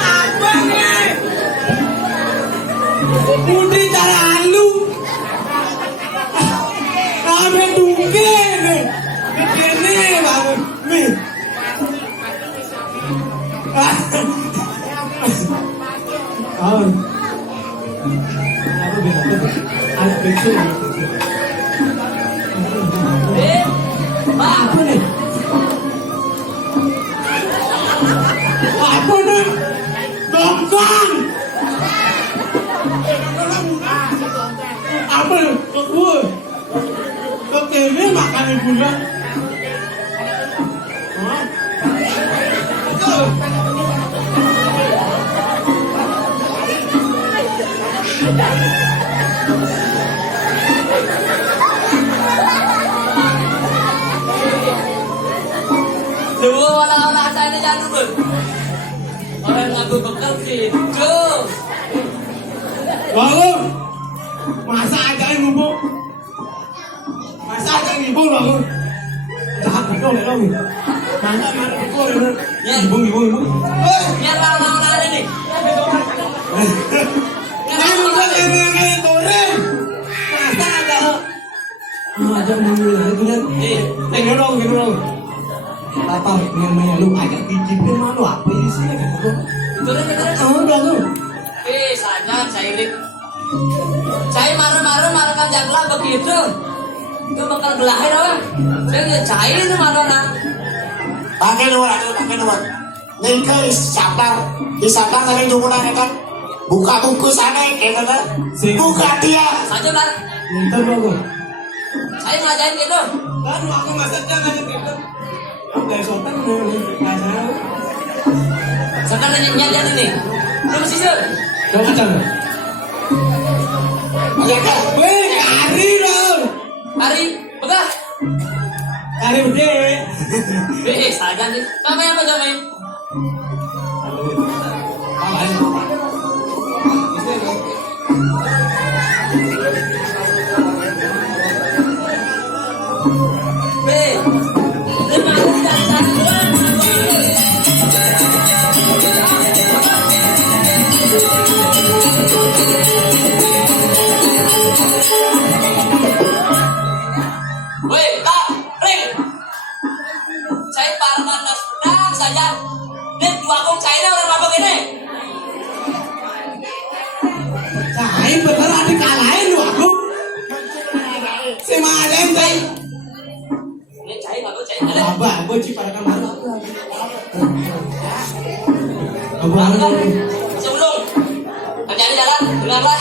Apa nih? Putri cara lu. Kami tunggu nih. Begini banget nih. Oh. Aku bilang ada betul. Apa nih? Apa nih? Dongkang. Apa nih? Kebun. Kekini makan ibunya. Dua olah-olah saya jangan dulu. Orang ngaku bekal gitu. Bangun. Masa aja yang ngumpul. Masa aja yang ngumpul bangun. Jahat betul ya dong. Mana betul ya. Ya, Ibu. biar orang-orang ada nih. Jangan lupa yang goreng. Masa aja. Aja mulai lagi kan. Tengok dong. Tata lu agak dicipin malu apa ini sih? Turun. Bangun. Sadar saya ini. Saya marah kan jangklah begitu. Itu bakal gelahir apa? Saya lihat cair itu marah. Pakai nomor. Nengke disapar tadi jumunan kan. Buka buku sana kayak mana? Buka dia. Saja bar. Bentar bangun. Saya ngajain gitu. Kan aku masaknya ngajak gitu. Kayak sotan rasanya. Sekarang nyanyian ini. Lu masih sih? Coba cara. Ya kan? Weh, kari dong. Hari, begah. Kari gede. Saja nih. Sampai apa sampai? Saya parman nas pedang saja. Lihat dua kong saya ini orang apa gini? Cai bener ada kalahin lu aku. Si Madem cai. Ini cai nggak tuh cai ada. Abah, gue pada kamar aku. Kan? Abah, Sebelum kerjaan jalan, dengarlah.